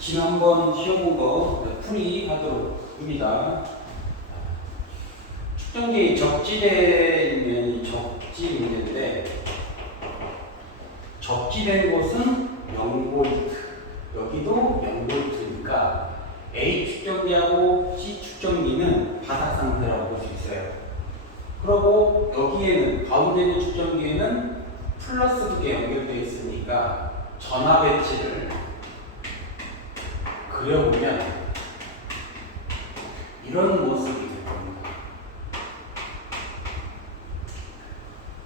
지난번 시험 본 거 풀이하도록 합니다. 측정기 적지대에 있는 적지 문제인데, 적지된 곳은 0V, 여기도 0V니까 A 측정기하고 C 측정기는 바닥 상태라고 볼 수 있어요. 그리고 여기에는 가운데 있는 측정기에는 플러스 극에 연결되어 있으니까 전압 배치를 그려보면 이런 모습이 될 겁니다.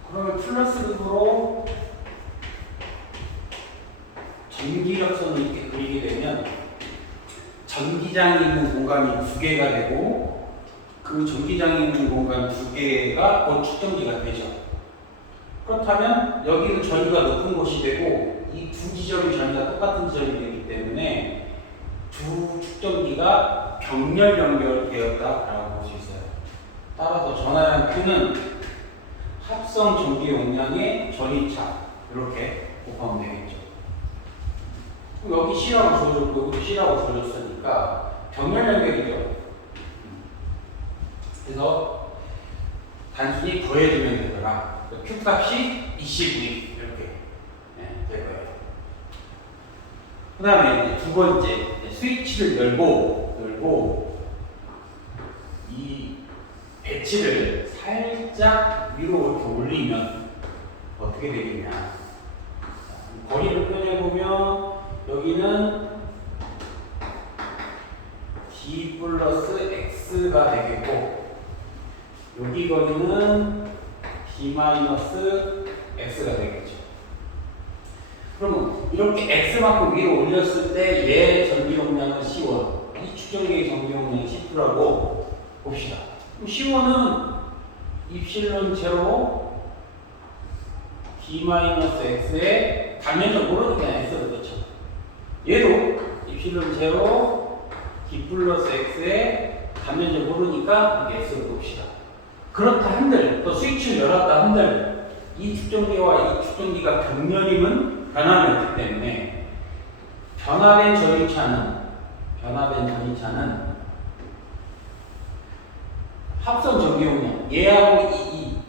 그러면 플러스 극으로 전기력선을 이렇게 그리게 되면 전기장이 있는 공간이 두 개가 되고, 그 전기장이 있는 공간 두 개가 곧 측정기가 되죠. 그렇다면 여기는 전위가 높은 곳이 되고, 이 두 지점이 전위가 똑같은 지점이 되기 때문에 두 측정기가 병렬 연결되었다라고 볼 수 있어요. 따라서 전하량 Q는 합성 전기 용량의 전위차, 이렇게 곱하면 되겠죠. 여기 C라고 주어졌고 여기 C라고 주어졌으니까 병렬 연결이죠. 그래서 단순히 더해주면 되더라. Q 값이 20V 이렇게 될 거예요. 그 다음에 두 번째, 스위치를 열고 이 배치를 살짝 위로 이렇게 올리면 어떻게 되겠냐. 거리를 표현해보면 여기는 D 플러스 X가 되겠고, 여기 거리는 D 마이너스 X가 되겠죠. 그러면 이렇게 X만큼 위로 올렸을 때 얘 전기 용량은 C1, 이 측정기의 전기 용량이 C2라고 봅시다. 그럼 C1은 입실론 제로 D-X의 단면적 모르니까 X로 넣죠. 얘도 입실론 제로 D 플러스 X의 단면적 모르니까 X로 봅시다. 그렇다 한들, 또 스위치를 열었다 한들, 이 측정기와 이 측정기가 병렬임은 변함이 없기 때문에 변화된 전위차는 합성 전기 용량, 얘하고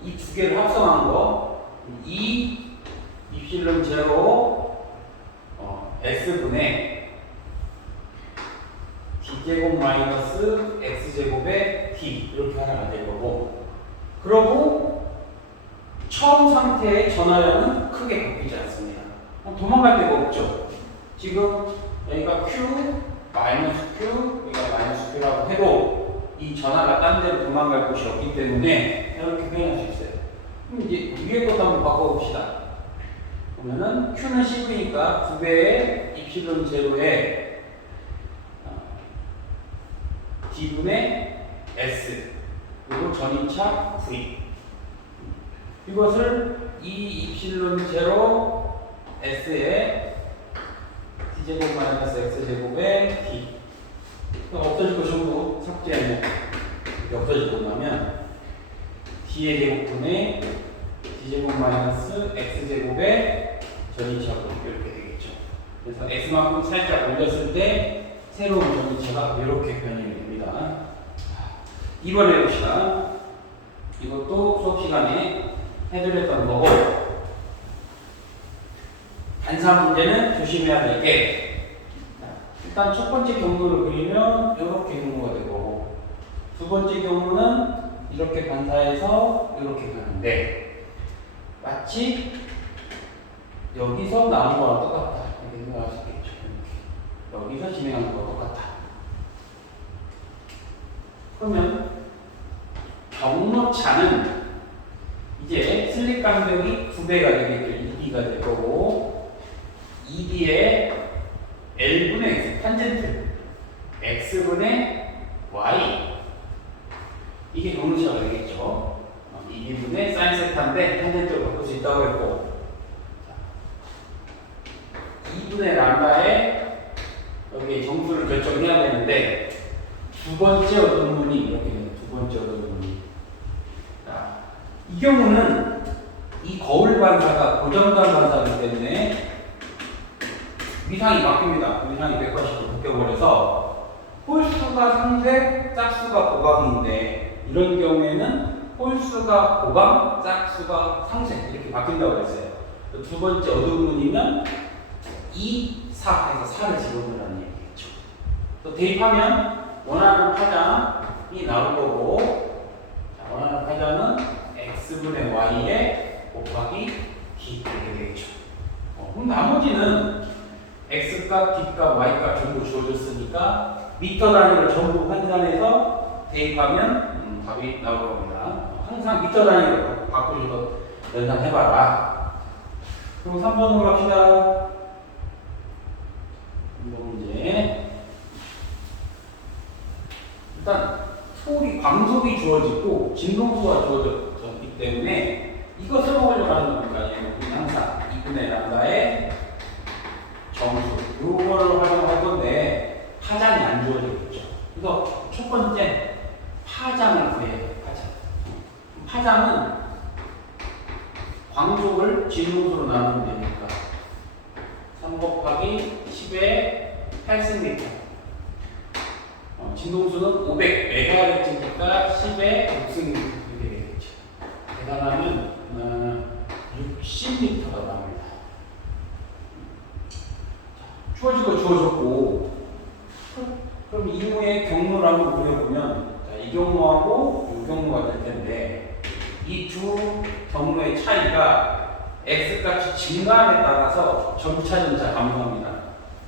이 두 개를 합성한 거, 이 입실론 제로 S분의 D제곱 마이너스 X제곱의 D, 이렇게 하나가 될 거고, 그러고 처음 상태의 전하량은 크게 바뀌지 않습니다. 도망갈 데가 없죠. 지금 여기가 Q, 마이너스 Q, 여기가 마이너스 Q라고 해도 이 전하가 딴 데로 도망갈 곳이 없기 때문에 이렇게 표현할 수 있어요. 그럼 이제 위에 것도 한번 바꿔봅시다. 그러면은 Q는 CV니까 2배의 입실론 제로의 D분의 S, 그리고 전위차 V. 이것을 이 입실론 제로 S의 D제곱 마이너스 X제곱의 D, 없어질 거 전부 삭제하면 이렇게 없어지고 나면 D의 제곱분의 D제곱 마이너스 X제곱의 전위차고 이렇게 되겠죠. 그래서 X만큼 살짝 올렸을 때 새로운 전위차가 이렇게 변형이 됩니다. 2번 해봅시다. 이것도 수업 시간에 해드렸던 거고, 반사 문제는 조심해야 될 게, 일단 첫 번째 경로를 그리면 이렇게 경로가 되고, 두 번째 경로는 이렇게 반사해서 이렇게 가는데, 마치 여기서 나온 거랑 똑같다 이렇게 생각할 수 있겠죠. 여기서 진행하는 거랑 똑같다. 그러면 경로차는 이제 슬립 간격이 2배가 되겠죠. 2B가 될 거고, 2B의 L분의 X, 탄젠트 X분의 Y, 이게 경로차가 되겠죠. 2B분의 사인 세타인데 탄젠트로 바꿀 수 있다고 했고, 2분의 람다에 여기 정수를 결정해야 되는데, 두 번째 얻은 문이 이렇게 돼요. 두 번째 얻은 문이. 이 경우는 이 거울 반사가 고정단 반사이기 때문에 위상이 바뀝니다. 위상이 180도 바뀌어버려서 홀수가 상쇄, 짝수가 보강인데 이런 경우에는 홀수가 보강, 짝수가 상쇄 이렇게 바뀐다고 했어요. 두 번째 어두운 문이면 2, 4 해서 4를 집어넣으라는 얘기겠죠. 또 대입하면 원하는 파장이 나올 거고, 자, 원하는 파장은 x분의 y에 곱하기 d 이렇게 되겠죠. 그럼 나머지는 x값, d값, y값 전부 주어졌으니까 미터 단위를 전부 환산해서 대입하면 답이 나올 겁니다. 항상 미터 단위로 바꾸셔서 연산해봐라. 그리고 3번으로 갑시다. 3번 문제. 일단 소리, 광속이 주어지고 진동수가 주어졌기 때문에 이거 써먹으려고 하는 겁니다. 항상 2분의 람다의 정수 요거를 활용할 건데 파장이 안 주어지겠죠. 그래서 첫 번째 파장을 구해요. 파장은 광속을 진동수로 나누면 되니까 3 곱하기 10의 8승미터. 진동수는 500MHz니까 10의 6승미터 이렇게 되겠죠. 계산하면 60m가 나옵니다. 주어지고 주어졌고, 그럼 이무의 경로를 한번 그려보면 이 경로하고 이 경로가 될 텐데 이 두 경로의 차이가 x값이 증가함에 따라서 점차 감소합니다.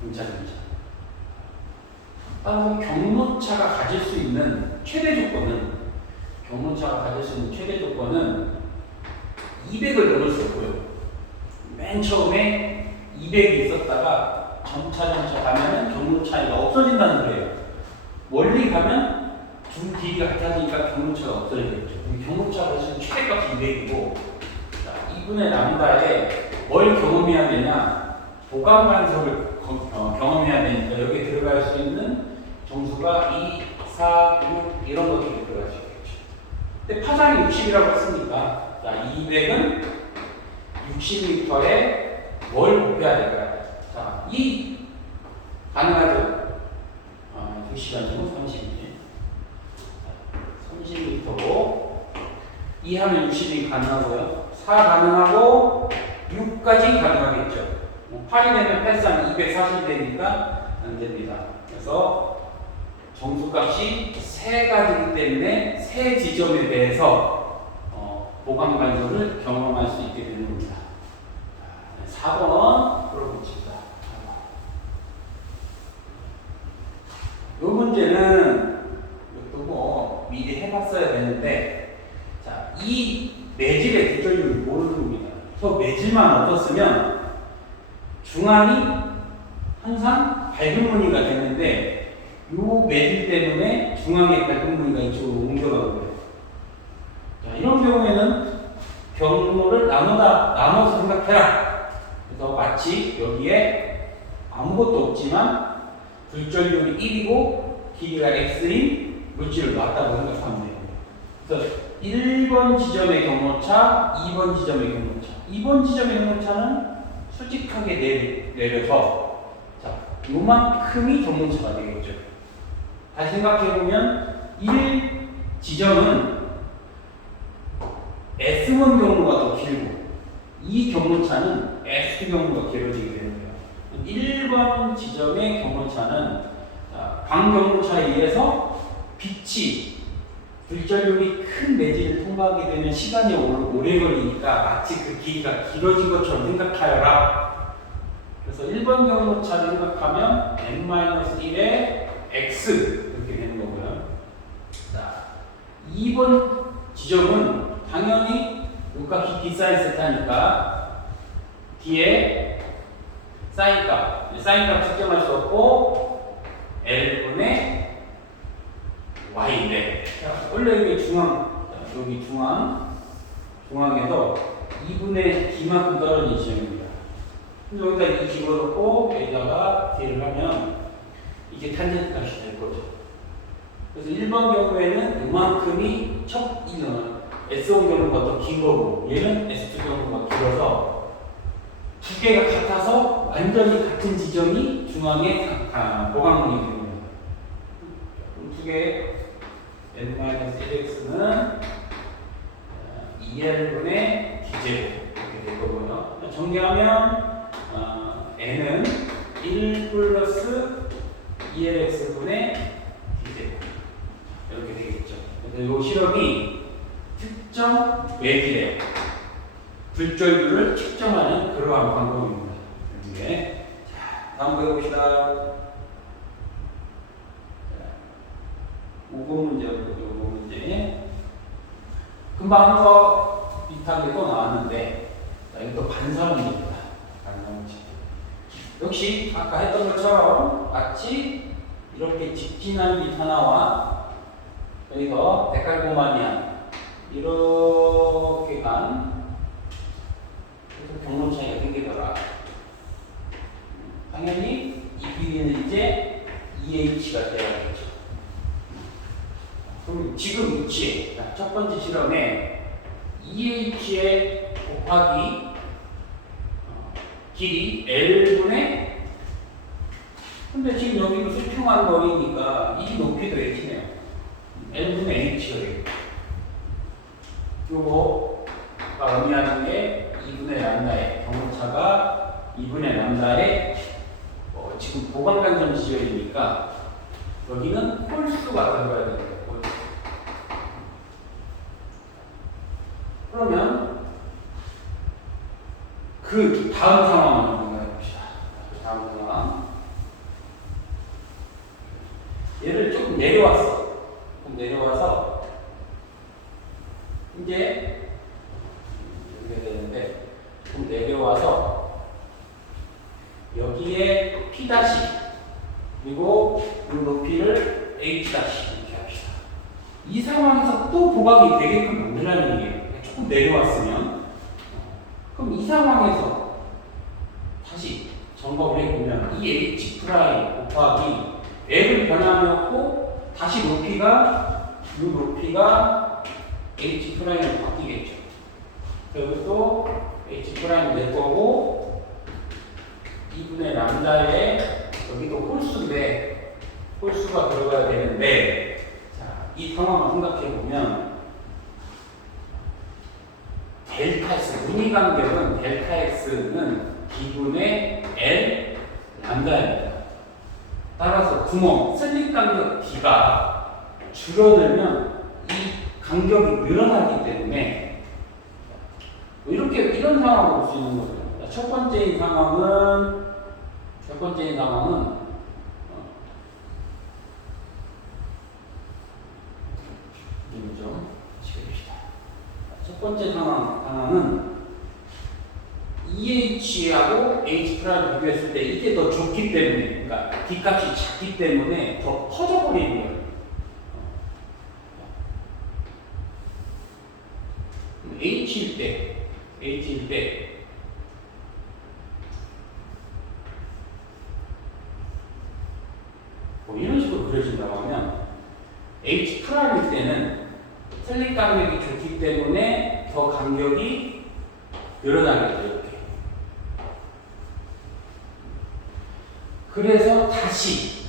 점차. 따라서 경로차가 가질 수 있는 최대 조건은 200을 넘을 수 없고요. 맨 처음에 200이 있었다가 점차 가면은 경로 차이가 없어진다는 거예요. 멀리 가면 두 길이가 같아지니까 경로차가 없어지겠죠. 경로차가 지금 최대값이 200이고, 자, 2분의 람다에 뭘 경험해야 되냐? 보강 간섭을 경험해야 되니까 여기에 들어갈 수 있는 정수가 2, 4, 6 이런 것들이 들어갈 수 있겠죠. 근데 파장이 60이라고 했으니까, 자, 200은 60m에 뭘 곱해야 될까요? 자, 이 가능하죠? 2시간 중 30m로 2 하면 60이 가능하고요. 4 가능하고 6까지 가능하겠죠. 8이 되면 8상 240이 되니까 안 됩니다. 그래서 정수값이 3가지이기 때문에 3 지점에 대해서 보강 간섭을 경험할 수 있게 되는 겁니다. 4번 풀어봅시다. 이 문제는 이것도 뭐 미리 해봤어야 되는데, 자, 이 매질의 구조율을 모르는 겁니다. 저 매질만 없었으면 중앙이 항상 밝은 무늬가 되는데 이 매질 때문에 중앙의 밝은 무늬가 이쪽으로 옮겨가고요. 자, 이런 경우에는 경로를 나눠서 생각해라. 그래서 마치 여기에 아무것도 없지만 불전율이 1이고 길이가 x인 물질을 놨다고 생각하면 돼요. 그래서 1번 지점의 경로차, 2번 지점의 경로차. 2번 지점의 경로차는 수직하게 내려서, 자, 요만큼이 경로차가 되겠죠. 다시 생각해보면 1 지점은 S1 경로가 더 길고 이 경로차는 S2 경로가 길어지게 되는 거예요. 1번 지점의 경로차는 광경로차에 의해서 빛이 불전율이 큰 매질을 통과하게 되면 시간이 오래 걸리니까 마치 그 길이가 길어진 것처럼 생각하여라. 그래서 1번 경로차를 생각하면 n-1의 x 이렇게 되는 거고요. 자, 2번 지점은 당연히 요값이 비사인 세타니까 뒤에 사인값 측정할 수 없고 L분의 Y인데, 원래 이게 여기 중앙에서 2분의 D만큼 떨어진 지점입니다. 여기다 이 집어넣고 여기다가 D를 하면 이게 탄젠트 값이 될 거죠. 그래서 1번 경우에는 이만큼이 S1 경로가 더 긴 거고 얘는 S2 경로가 길어서 두 개가 같아서 완전히 같은 지점이 중앙에 보강문이 되는 거예요. 두 개 n-1x는 2L분의 D제곱 이렇게 될 거고요. 정리하면 n은 1 플러스 2Lx분의 D제곱 이렇게 되겠죠. 그래서 이 실험이 특정 외길의 불절율을 측정하는 그러한 방법입니다. 이게 자, 다음 거 해봅시다. 5번 문제부터 5번 문제. 금방 한 거 비슷하게 또 나왔는데, 자, 이것도 반사 문제입니다. 반사 문제. 역시 아까 했던 것처럼 마치 이렇게 직진한 빛 하나와 여기서 데칼코마니안 이렇게 간 경로 차이가 생기더라. 당연히 이 길이는 이제 EH가 돼야겠죠. 그럼 지금 위치에 첫 번째 실험에 EH의 곱하기 길이 L분의 근데 지금 여기는 수평한 거리니까 이 높이도 H네요. L분의 H가 되겠죠. 요거가 의미하는 게 2분의 람다의 경호차가 2분의 람다의 지금 보강관점 지열이니까 여기는 홀수가 들어가야 되는 거예요. 홀수. 그러면 그 다음 상황을 한번 해봅시다. 다음 상황. 얘를 조금 내려왔어. 조금 내려와서 이제 이렇게 되는데 조금 내려와서 여기에 P 다시 그리고 이 높이를 H 다시 이렇게 합시다. 이 상황에서 또 보강이 되게끔 만들라는 얘기예요. 조금 내려왔으면 그럼 이 상황에서 다시 점검을 해보면 이 H 프라임 곱하기 L을 변화하였고 다시 높이가 이 높이가 H 프라임으로 바뀌겠죠. 여기도 H 프라임 낼 거고 2분의 람다에 여기도 홀수인데 홀수가 들어가야 되는데 자, 이 상황을 생각해 보면 델타 x 무늬 간격은 델타 x는 D분의 L 람다입니다. 따라서 구멍 슬립 간격 D가 줄어들면 이 간격이 늘어나기 때문에 이렇게 이런 상황을 볼 수 있는 거죠. 첫 번째인 상황은 좀 지켜봅시다. 첫 번째 상황은 EH하고 H 프라임 비교했을 때 이게 더 좁기 때문에, 그러니까 D 값이 작기 때문에 더 퍼져버리는 거예요. H일 때 뭐 이런 식으로 그려진다고 하면 H 프라임일 때는 슬립 간격이 좁기 때문에 더 간격이 늘어나겠죠. 이렇게. 그래서 다시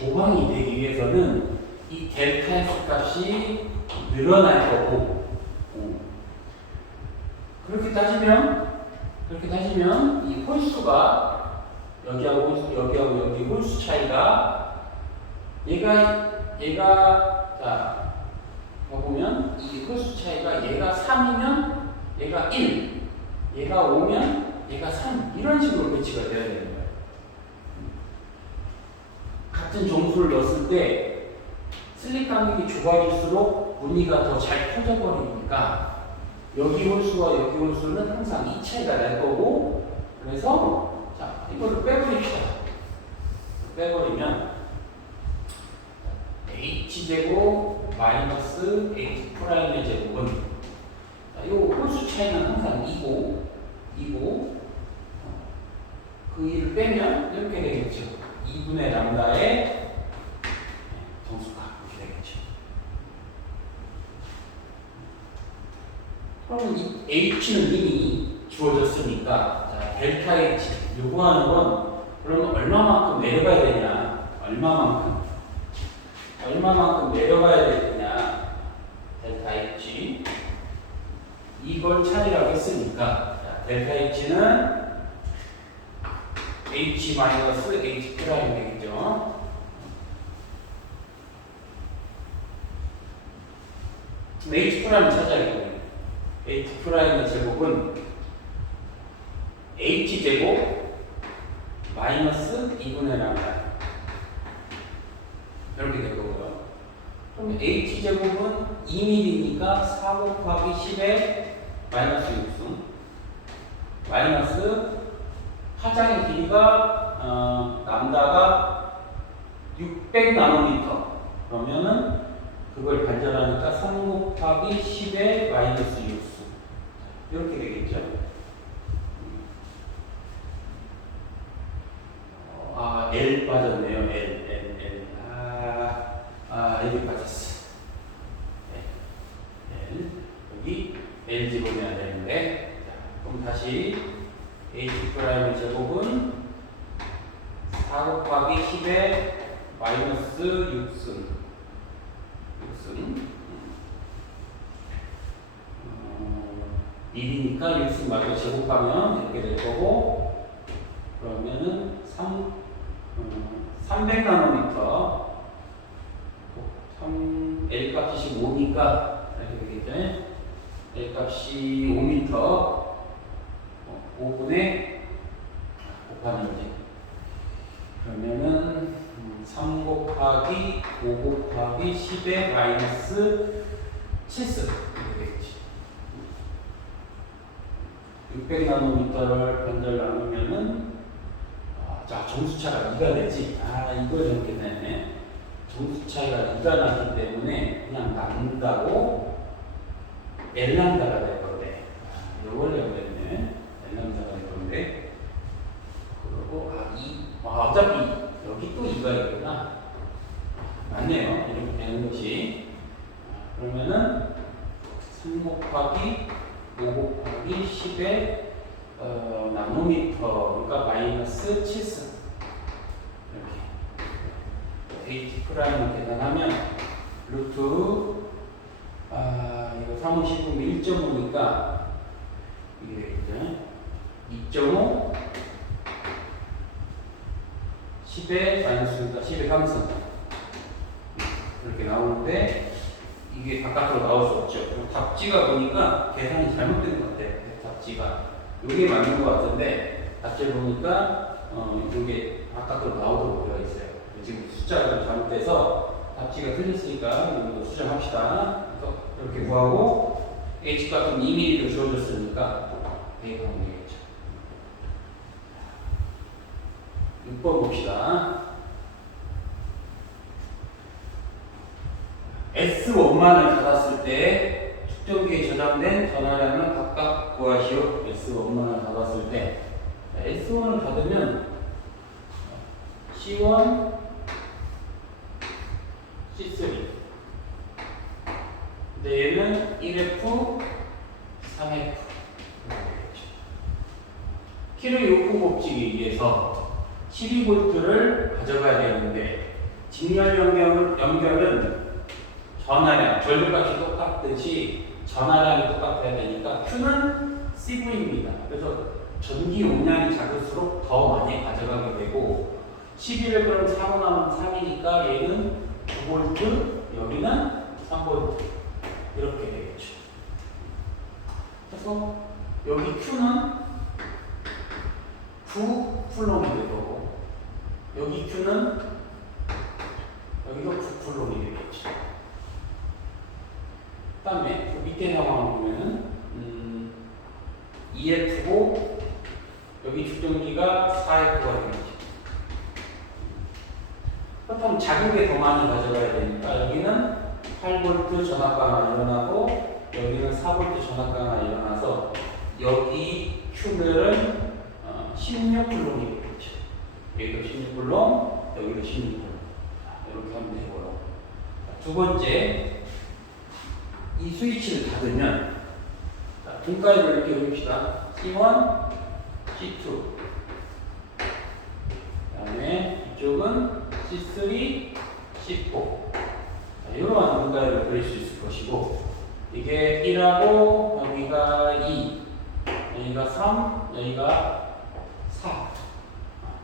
보강이 되기 위해서는 이 델타 S 값이 늘어날 거고 그렇게 따지면 이 홀수가 여기하고 여기 홀수 차이가 얘가 자 보면 이 홀수 차이가 얘가 3이면 얘가 1, 얘가 5면 얘가 3 이런 식으로 배치가 돼야 되는 거예요. 같은 정수를 넣었을 때 슬립 간격이 좁아질수록 무늬가 더 잘 펴져버리니까 여기 홀수와 여기 홀수는 항상 이 차이가 날 거고 그래서 자 이거를 빼버립시다. 빼버리면 H제곱 마이너스 H 프라임의 제곱은 이 홀수 차이는 항상 2고 그 2를 빼면 이렇게 되겠죠. 2분의 람다의 정수가 이렇게 되겠죠. 그러면 이 H는 이미 주어졌으니까 자, 델타 H 요구하는 건 그러면 얼마만큼 내려가야 되냐? 얼마만큼 내려가야 되느냐? 델타 H 이걸 찾으라고 했으니까 자, 델타 H는 H 마이너스 H 프라임 되겠죠? H 프라임 찾아야겠네요. H 프라임의 제곱은 H 제곱 마이너스 2분의 람다 이렇게 될 거고요. 그럼 H 제곱은 2mm니까 4 곱하기 10의 마이너스 6승 마이너스 파장의 길이가 람다가 600 나노미터 그러면은 그걸 반전하니까 3 곱하기 10의 마이너스 6승 이렇게 되겠죠. L 빠졌네요. L. L이 빠졌어. L. 여기 L 집어내야 되는데. 자, 그럼 다시 H 프라임의 제곱은 4 곱하기 10의 마이너스 6승. 1이니까 6승 말고 제곱하면 이렇게 될 거고, 그러면은 300 나노미터 L 값이 15니까 이렇게 되겠죠. L 값이 5m 5분의 곱하는 거지. 그러면은 3 곱하기 5 곱하기 10의 마이너스 7승 이렇게 되겠지. 600 나노미터를 반절 나누면은 자, 점수차가 2가 되지. 이걸 잘못했네. 점수차가 2가 나기 때문에 그냥 남는다고 L남다가 될 건데. 이걸 잘못했네. L남다가 될 건데. 그리고, 어차피 여기 또 2가 있구나. 맞네요. 이렇게 되는 것이. 그러면은 3 곱하기 5 곱하기 10의 나노미터, 그러니까 마이너스 7승. 이렇게. H 프라임을 계산하면, 루트, 이거 3은 10분의 1.5니까, 이게 되겠죠? 2.5, 10의 마이너스니까 10의 3승. 이렇게 나오는데, 이게 바깥으로 나올 수 없죠. 답지가 보니까 계산이 잘못된 것 같아요. 답지가. 이게 맞는 것 같은데 답지를 보니까 이게 바깥으로 나오도록 되어 있어요. 지금 숫자가 좀 잘못돼서 답지가 틀렸으니까 이거 수정합시다. 그래서 이렇게 구하고 H 값은 2mm로 주어졌으니까 대입하면 되겠죠. 6번 봅시다. S1만을 닫았을 때 측정기에 저장된 전화량을 각각 구하시오. S1만을 닫았을 때 S1을 닫으면 C1, C3 근데 얘는 1F, 3F 키르 요크 법칙에 의해서 12V를 가져가야 되는데 직렬 연결은 전하량, 전류값이 똑같듯이 전하량이 똑같아야 되니까 Q는 CV입니다. 그래서 전기 용량이 작을수록 더 많이 가져가게 되고 11을 그럼 4로 나면 3이니까 얘는 9V, 여기는 3V 이렇게 되겠죠. 그래서 여기 Q는 9쿨롬이 되고 여기 Q는 여기도 9쿨롬이 되겠죠. 그 다음에 그 밑에 상황을 보면은 EF고 여기 측정기가 4F가 되겠지. 그렇다면 작은 게 더 많이 가져가야 되니까 여기는 8V 전압가가 일어나고 여기는 4V 전압가가 일어나서 여기 Q들은 16쿨롬이 되겠죠. 여기도 16쿨롬, 여기도 16쿨롬. 이렇게 하면 되고요. 두 번째, 이 스위치를 닫으면 분가위를 이렇게 그립시다. C1, C2. 그 다음에 이쪽은 C3, C4. 이러한 분가를 그릴 수 있을 것이고, 이게 1하고 여기가 2, 여기가 3, 여기가 4.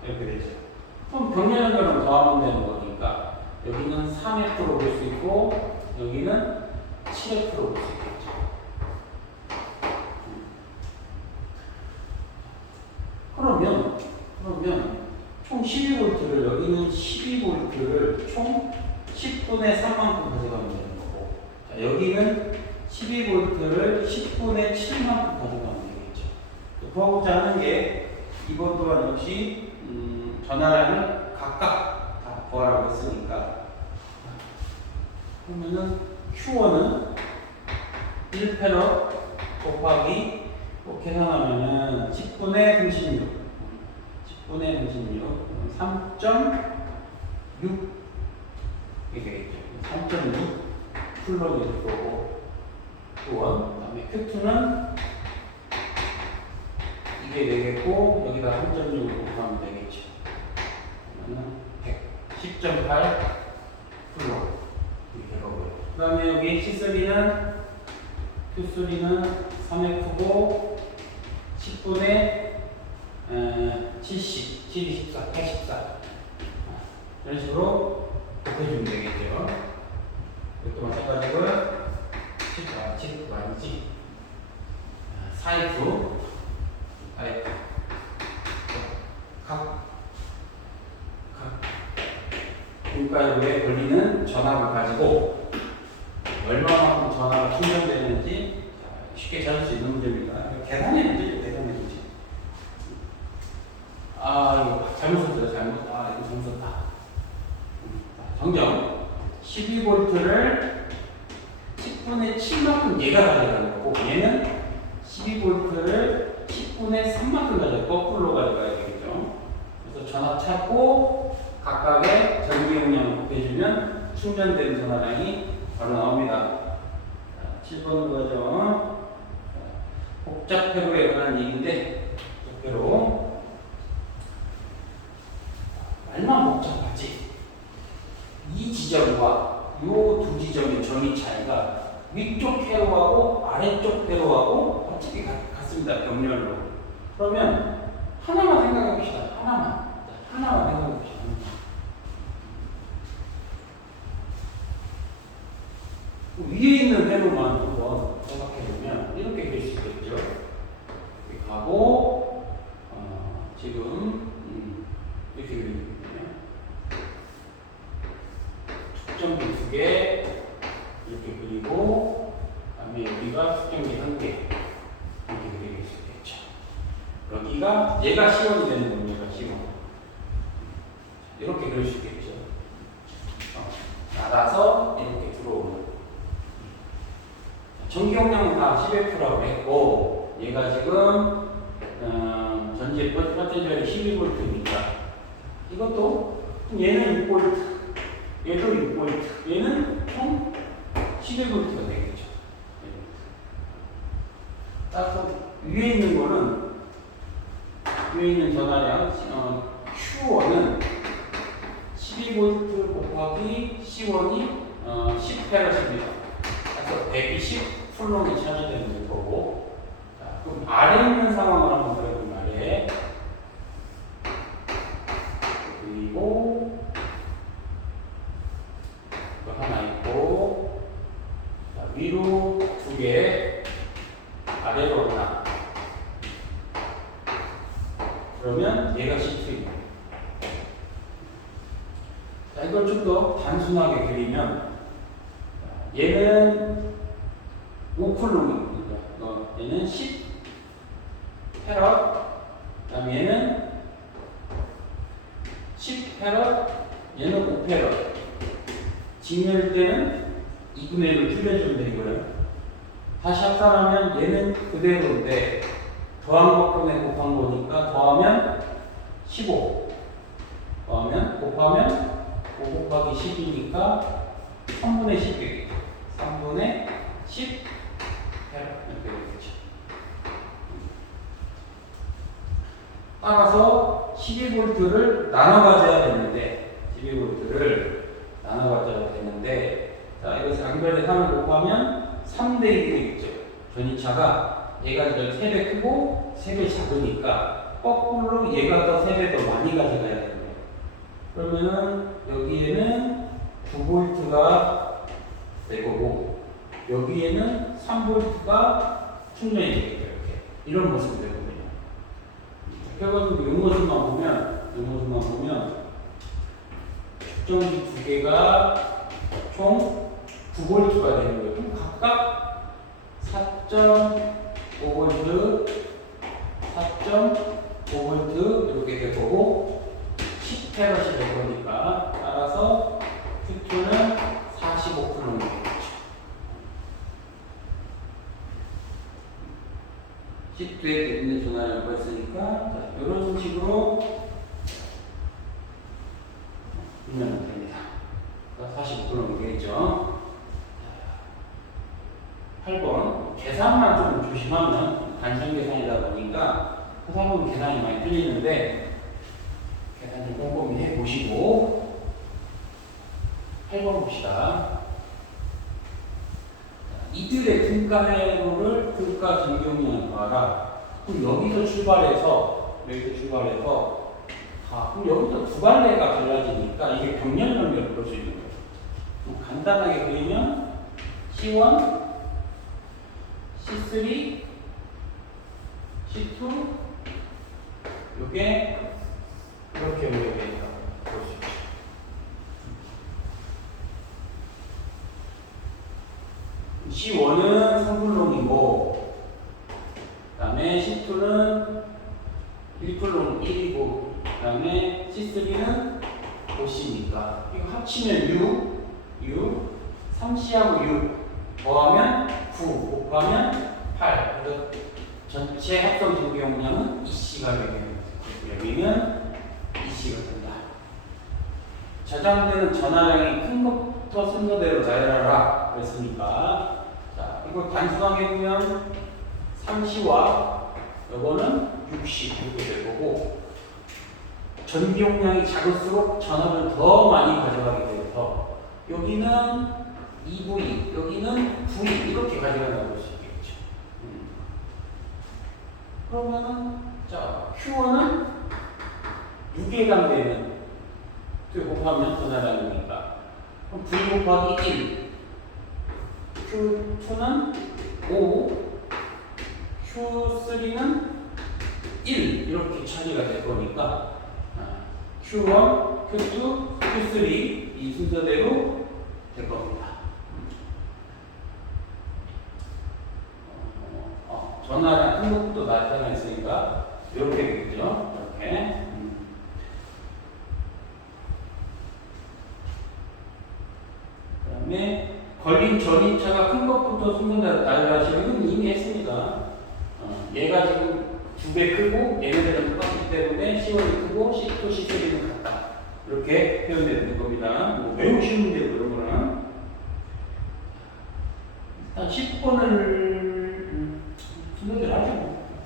이렇게 되죠. 그럼 병렬 연결은 더하면 되는 거니까 여기는 3F로 볼 수 있고 여기는 7F로 볼 수 있겠죠. 그러면 총 12V를 여기는 12V를 총 10분의 3만큼 가져가면 되는 거고, 자, 여기는 12V를 10분의 7만큼 가져가면 되겠죠. 구하고자 하는 게 이번 또한 역시 전화량을 각각 다 구하라고 했으니까, 그러면은 Q1은 1패럿 곱하기 계산하면은 10분의 36, 10분의 36, 3.6 이게 되겠죠. 3.6 플러그일 거고, Q1, 그 다음에 Q2는 이게 되겠고, 여기다 3.6 곱하면 되겠죠. 그러면 10.8 플러그 이렇게 되고요. 그 다음에 여기 C3는 Q3는 3F고 10분의 70, 14, 84 이런 식으로 곱해주면 되겠죠. 이것도 마찬가지고요. 7 아니지? 4F 각 분가루에 걸리는 전압을 가지고 얼마만큼 전압이 충전되는지 쉽게 찾을 수 있는 문제입니다. 계산의 문제죠, 계산의 문제. 이거 잘못 썼어요, 잘못. 이거 잘못 썼다. 정정. 12V를 10분의 7만큼 얘가 가져가는 거고, 얘는 12V를 10분의 3만큼 거꾸로 가져가야 되겠죠. 그래서 전압 찾고 각각의 전기 용량을 곱해주면 충전된 전화량이 바로 나옵니다. 7번 과정. 복잡회로에 관한 얘기인데, 복잡회로. 말만 복잡하지. 이 지점과 이 두 지점의 정의 차이가 위쪽 회로하고 아래쪽 회로하고 어차피 같습니다. 병렬로. 그러면 하나만 생각해 봅시다. 하나만 생각해 봅시다. 위에 있는 회로만 한번 생각해 보면 이렇게 될 수 있겠죠. 여기 가고 지금 이렇게 그리거든요. 측정기 2개 이렇게 그리고, 그다음에 여기가 측정기 1개 이렇게 그릴 수 있겠죠. 여기가 얘가 시원이 되는 겁니다. 시원. 이렇게 그릴 수 있겠죠. 나가서 이렇게 들어오는. 전기 용량은 다 10F라고 했고, 얘가 지금 전지 포텐셜이 12V니까 이것도 얘는 6V, 얘도 6V, 얘는 총 11V가 되겠죠. 따라서 위에 있는 거는, 위에 있는 전화량 Q1은 12V 곱하기 C1이 10F입니다. 그래서 120 플롱이 찾아되는 거고, 자, 그럼 아래에 있는 상황을 한번 그려보면 아래, 그리고 이거 하나 있고, 자, 위로 2개, 아래로 하나. 그러면 얘가 C2입니다. 자, 이걸 좀 더 단순하게 그리면, 얘는 5쿨롱입니다. 얘는 10 페럿, 그 다음에 얘는 10 페럿, 얘는 5 페럿. 직낼 때는 2분의 1을 줄여주면 되고요. 다시 합산하면 얘는 그대로인데, 더한 것분에 곱한 거니까 더하면 15. 곱하면 5 곱하기 10이니까 3분의 10이겠죠. 3분의 10 이렇게 되겠죠. 따라서 12V를 나눠 가져야 되는데 12V를 나눠 가져야 되는데 자 이것을 양변에 3을 곱하면 3대 1이 되겠죠. 전이차가 얘가 3배 크고 3배 작으니까 거꾸로 얘가 더 3배 더 많이 가져가야 됩니다. 그러면은 여기에는 9V가 될 거고 여기에는 3V가 충전이 되겠죠. 이렇게 이런 모습이 되거든요. 그래가지고 이 모습만 보면 측정기 두 개가 총 9V가 되는 거예요. 그럼 각각 4.5V, 4.5V 이렇게 될 거고 10테라씩 될 거니까 따라서 Q2는 45 되겠죠. 10도에 대분의 전화를 했으니까 이런 식으로 풀면 됩니다. 45 되겠죠. 8번 계산만 좀 조심하면 단순 계산이다 보니까 사람은 계산이 많이 틀리는데 계산 좀 꼼꼼히 해보시고 8번 봅시다. 이들의 등가회로를 등가 전경량을 봐라. 그럼 여기서 출발해서 그럼 여기서 두 갈래가 달라지니까 이게 병렬 연결을 볼 수 있는 거예요. 간단하게 그리면 C1, C3, C2 이게 이렇게 연결되니까 볼 수 있죠. C1은 성분론이고 그 다음에 C2는 1분론 1이고 그 다음에 C3는 5C니까 이거 합치면 U 3C하고 6 더하면 9 곱하면 8 그래서 전체 합성 전기용량은 2C가 되겠네요. 여기는 2C가 된다. 저장되는 전하량이 큰 것부터 순서대로 나열하라 그랬으니까 자 이거 단순하게 보면 3C와 요거는 6C 이렇게 될 거고 전기 용량이 작을수록 전압을 더 많이 가져가게 돼서 여기는 2V, 여기는 V 이렇게 가져간다고 볼 수 있겠죠. 그러면은 자 Q1은 6에 해당되는 곱하면 전하량이니까 그럼 V 곱하기 1 Q2는 5 Q3는 1 이렇게 처리가 될 거니까 Q1, Q2, Q3 이 순서대로 될 겁니다. 전화량 큰 것부터 나타나 있으니까 이렇게 되겠죠. 이렇게. 그 다음에 걸린 전이차가 큰 것부터 순서대로 나열하시면 이건 이미 했습니다. 얘가 지금 2배 크고 얘네들은 똑같기 때문에 C1이 크고 C2, C3는 같다. 이렇게 표현되는 겁니다. 뭐 매우 쉬운 문제고 이런 거는 일단 10번을 순서대로 하죠.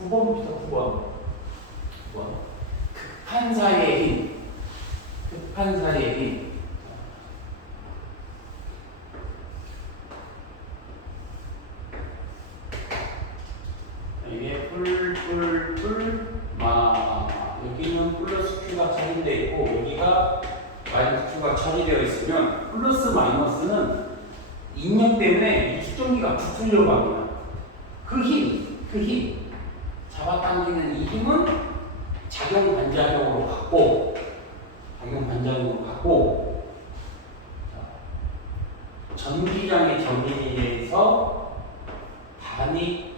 9번 봅시다. 9번. 급한 사이의 힘. 이게 여기는 플러스 Q가 처리되어 있고 여기가 마이너스 Q가 처리되어 있으면 플러스 마이너스는 인력 때문에 이 측정기가 부풀려고 합니다. 그 힘 잡아당기는 이 힘은 작용 반작용으로 갖고 전기장의 전기에서 단위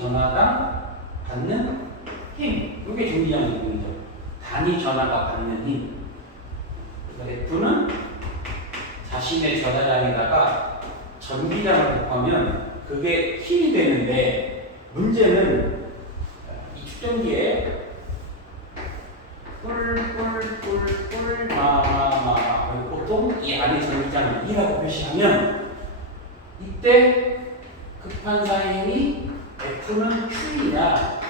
전하당 받는 힘. 이게 전기장의 힘이죠. 단위 전하가 받는 힘. 그래서 F는 자신의 전하량에다가 전기장을 곱하면 그게 힘이 되는데 문제는 이 축전기에 보통 이 안에 전기장을 2라고 표시하면 이때 급한 사인이 F는 Q이냐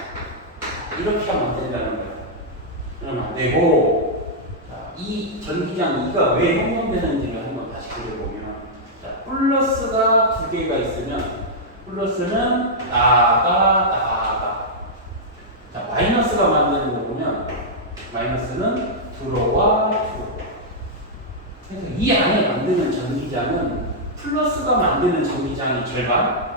이렇게 하면 안 된다는 거예요. 그러면 안 되고, 자, 이 전기장 2가 왜 형성되는지를 한번 다시 그려보면, 자, 플러스가 두 개가 있으면, 플러스는 나가. 자, 마이너스가 만드는 거 보면, 마이너스는 들어와. 그래서 이 안에 만드는 전기장은 플러스가 만드는 전기장이 절반,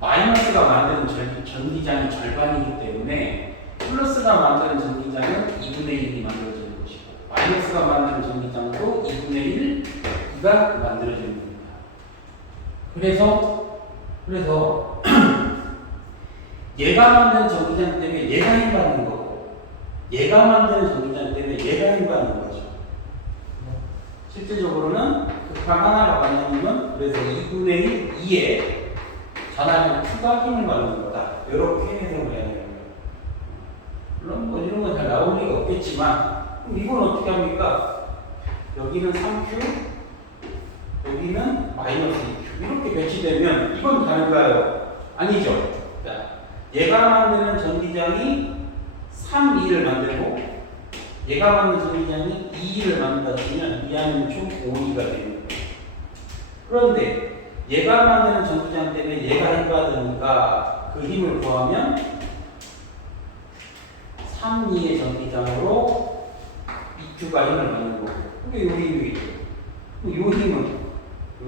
마이너스가 만드는 전기장이 절반이기 때문에 플러스가 만드는 전기장은 2분의 1이 만들어지는 것이고 마이너스가 만드는 전기장도 2분의 1가 만들어지는 겁니다. 그래서 얘가 만드는 전기장 때문에 얘가 힘받는 거고 얘가 만드는 전기장 때문에 얘가 힘받는 거죠. 실질적으로는 극한 하나가 받는 힘은 그래서 2분의 1, 2에 전하는 Q가 힘을 받는 거다. 이렇게 해석을 해야 되는 거예요. 물론 뭐 이런 건 잘 나올 리가 없겠지만 그럼 이건 어떻게 합니까? 여기는 3Q, 여기는 마이너스 2Q 이렇게 배치되면 이건 다른가요? 아니죠. 자, 얘가 만드는 전기장이 3, 2를 만들고 얘가 만드는 전기장이 2를 만들었으면 이 안은 총 5, 2가 됩니다. 그런데 얘가 만드는 전기장 때문에 얘가 힘받으니까 그 힘을 구하면 3, 2의 전기장으로 2Q가 힘을 받는 거고 그게 요 힘이죠. 요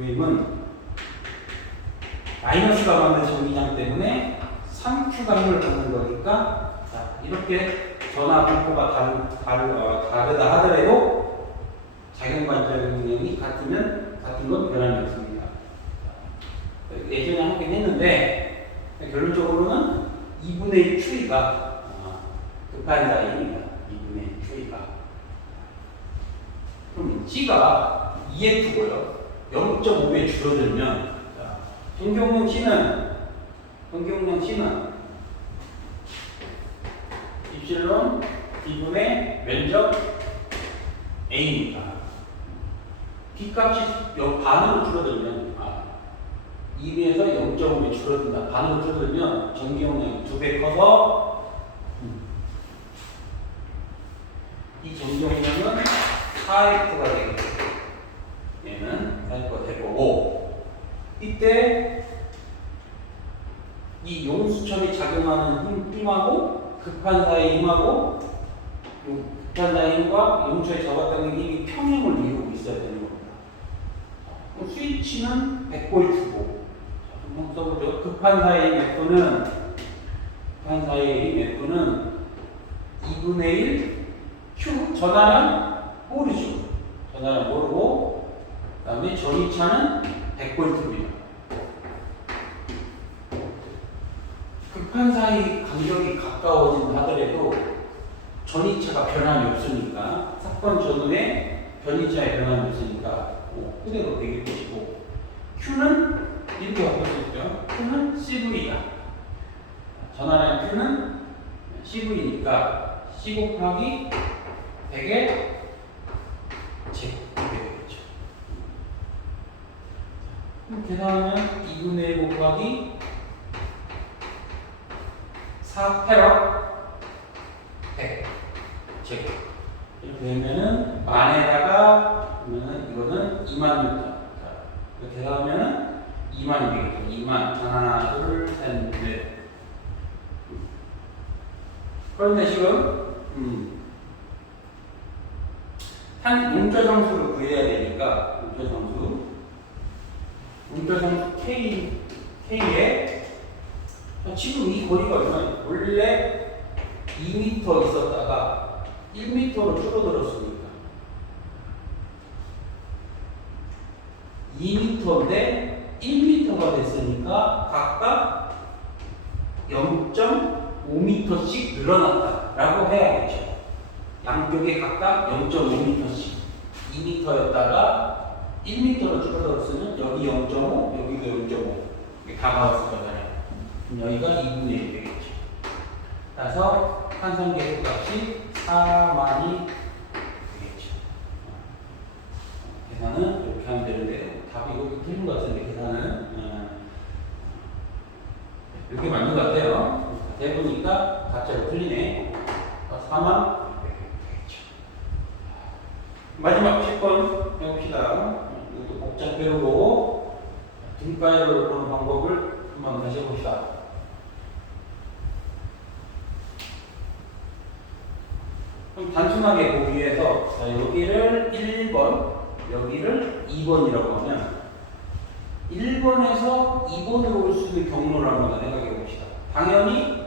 힘은 마이너스가 만든 전기장 때문에 3Q가 힘을 받는 거니까 자, 이렇게 전하 분포가 다르다 하더라도 작용관찰력이 같으면 같은 건 변함이 없습니다. 예전에 하긴 했는데 결론적으로는 2분의 1 추이가 급한사입니다. 2분의 1 추이가. 그럼 G가 2F고요. 0.5배 줄어들면 정경련 C는 입실론 D분의 면적 A입니다. D값이 반으로 줄어들면 2에서 0.5배 줄어든다. 반으로 줄어들면 전기용량이 2배 커서 이 전기용량은 4F가 되겠죠. 얘는 4F가 될 거고 이때 이 용수철이 작용하는 힘하고 급한사의 힘하고 급한사의 힘과 용수철이 잡아당기는 힘이 평행을 이루고 있어야 되는 겁니다. 스위치는 100V고 한번 써보죠. 급한사의 F는 2분의 1 Q 전하는 모르죠. 전하는 모르고 그 다음에 전이차는 100V입니다. 급한사의 간격이 가까워진다 하더라도 전이차가 변함이 없으니까 사건 전후에 전이차의 변함이 없으니까 그대로 되길 것이고 Q는 이렇게 바꿀 수 있죠. Q는 CV다. 전하는 Q는 CV니까 C 곱하기 100의 제 이렇게 되겠죠. 그럼 계산하면 2분의 1 곱하기 4패럭 100 제곱 이렇게 되면은 만에다가 그러면은 이거는 2만 뉴턴. 이렇게 계산하면은 2만이 되겠죠. 2만 하나 둘 셋 넷. 그런데 지금 한 용절상수를 구해야 되니까 용절상수 K에 지금 이 거리가 얼마냐? 원래 2m 있었다가 1m로 줄어들었으니까 2m인데 1m가 됐으니까 각각 0.5m씩 늘어났다라고 해야겠죠. 양쪽에 각각 0.5m씩 2m였다가 1m로 줄어들었으면 여기 0.5, 여기도 0.5 이게 다가왔을 거잖아요. 여기가 2분의 1 되겠죠. 따라서 한성계수 값이 4만이 되겠죠. 계산은 이렇게 하면 되는데 답이 이거 틀린 것 같은데 계산은 이렇게 맞는 것 같아요. 해보니까 답자로 틀리네. 4만 되겠죠. 마지막 10번 해봅시다. 이것도 복잡 배우고 등가열을 보는 방법을 한번 다시 해봅시다. 그럼 단순하게 보기 위해서 자, 여기를 1번, 여기를 2번이라고 하면 1번에서 2번으로 올 수 있는 경로를 한번 생각해 봅시다. 당연히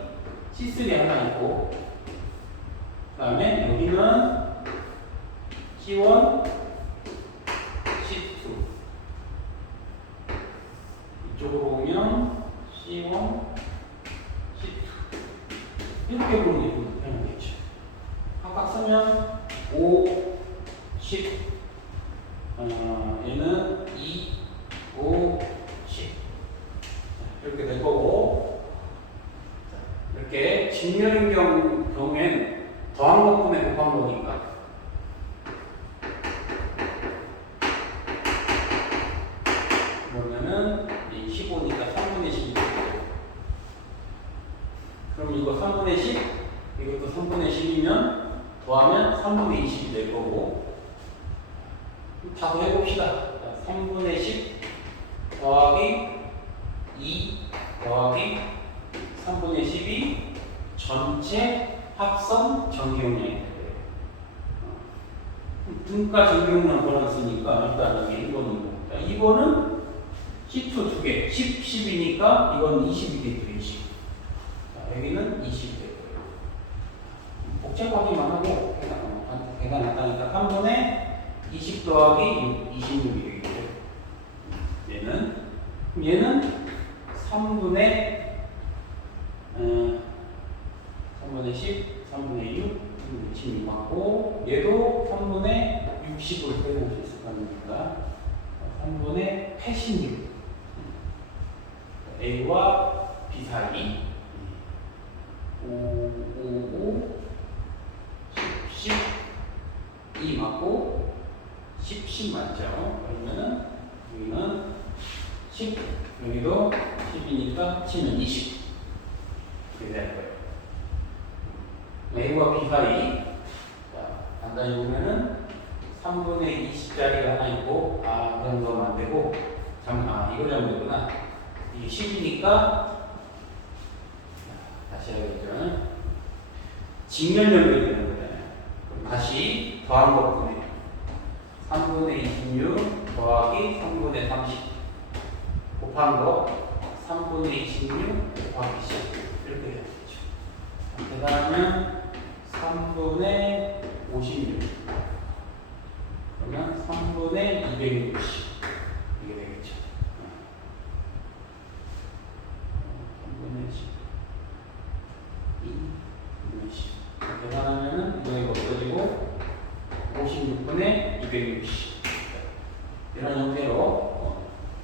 C3 하나 있고, 그 다음에 여기는 C1, C2. 이쪽으로 오면 C1, C2. 이렇게 보는 게 되겠죠. 각각 쓰면 5, 10. 얘는 2, 5, 10. 이렇게 될 거고, 이렇게 직렬인 경우엔 더한 것분의 곱한 거니까 그러면은 이 15니까 3분의 10이 되고, 그럼 이거 3분의 10, 이것도 3분의 10이면 더하면 3분의 20이 될 거고, 다 더해봅시다. 3분의 10 더하기 2 더하기 3분의 10이 전체 합성 전기용량이 돼요. 등가 전기용량 걸었으니까 일단 이게 1번이고, 2번은 C2 두 개, 10, 10이니까 이건 20이 되죠, 20. 자, 여기는 20이 될 거예요. 복잡하기만 하고 배가 나타니까 3분의 20 더하기 26이 되겠죠. 얘는 3분의 10, 3분의 6, 16 맞고, 얘도 3분의 60으로 빼볼 수 있을 겁니다. 3분의 86. A와 B 사이 5, 5, 10, 2 맞고 10 맞죠? 그러면은 여기는 10, 여기도 10이니까 7은 20 이렇게 될 거예요. A와 B 사이, 자, 간단히 보면은 3분의 20짜리가 하나 있고, 그런 거면 안 되고, 이걸 잘못했구나. 이게 10이니까, 다시 해야겠죠. 직렬 연결이 되는 거잖아요. 그럼 다시 더한 것분에 3분의 26 더하기 3분의 30 곱한 거 3분의 26 곱하기 10 이렇게 되겠죠. 계산하면 3분의 56 그러면 3분의 260 이게 되겠죠. 3분의 10 2분의 10 계산하면 이거 없어지고 56분의 260 이런 형태로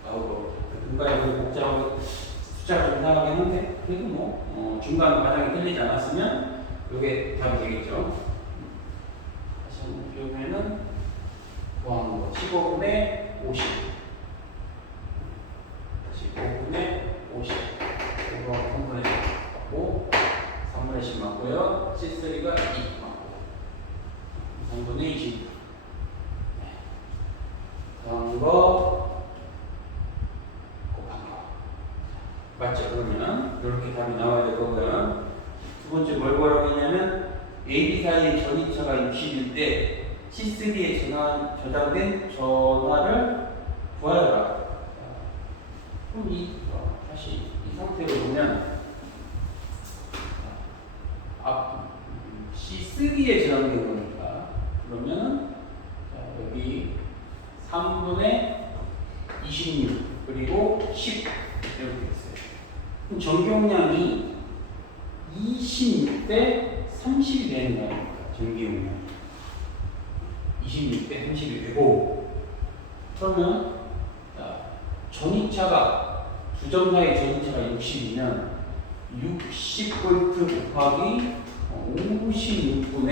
나오고, 등가에 복잡하고 숫자가 좀 이상하긴 한데 그래도 뭐 중간 과정이 틀리지 않았으면 이게 답이 되겠죠. 다시 한번 비우면은 더한 거 15분의 50 15분의 50 이거 3분의 10 맞고 3분의 10 맞고요. C3가 2 맞고 3분의 20 더한 거 곱한 거 맞죠? 그러면 이렇게 답이 나와야 될 거고요. 두 번째 뭘 구하라고 했냐면 AB 사이의 전이차가 60일 때 C3에 저장된 전화를 구하여라. 그럼 다시 이 상태로 보면 C3에 저장된 거니까 그러면은 여기 3분의 26 그리고 10 이렇게 됐어요. 그럼 전기용량이 26대 30이 되는 거 아닙니까? 전기용량 26대 30이 되고, 그러면 전이차가 두 점 사이 전이차가 60이면 60V 곱하기 56분의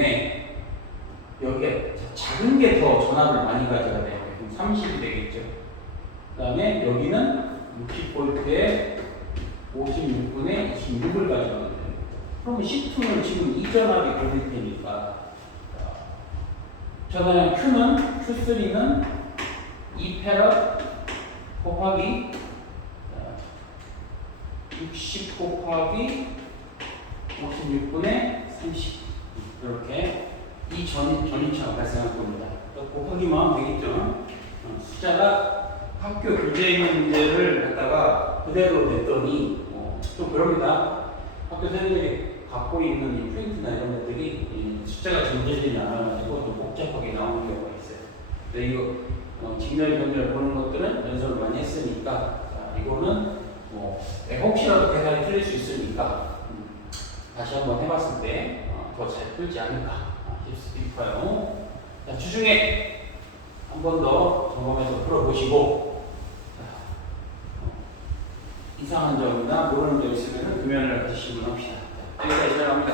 여기에 작은 게 더 전압을 많이 가져야 돼요. 그럼 30이 되겠죠. 그 다음에 여기는 60V에 56분의 26을 가져가면 돼요. 그러면 C2는 지금 이전하게 돌릴 테니까. 전화량 Q는, Q3는 2페럿 곱하기 60 곱하기 56분의 30. 이렇게 이 전이차가 발생할 겁니다. 곱하기만 하면 되겠죠. 숫자가 학교 교재에 있는 문제를 갖다가 그대로 냈더니 좀 그럽니다. 학교 선생님들이 갖고 있는 이 프린트나 이런 것들이 이 숫자가 정제되지 않아가지고 좀 복잡하게 나오는 경우가 있어요. 근데 이거 직렬, 병렬 보는 것들은 연습을 많이 했으니까 이거는 혹시라도 계산이 틀릴 수 있으니까 다시 한번 해봤을 때 더 잘 풀지 않을까 싶을 수도 있고요. 자, 주중에 한 번 더 점검해서 풀어보시고 이상한 점이나 모르는 점 있으면 금연을 같이 질문합시다. 여기까지 시작합니다.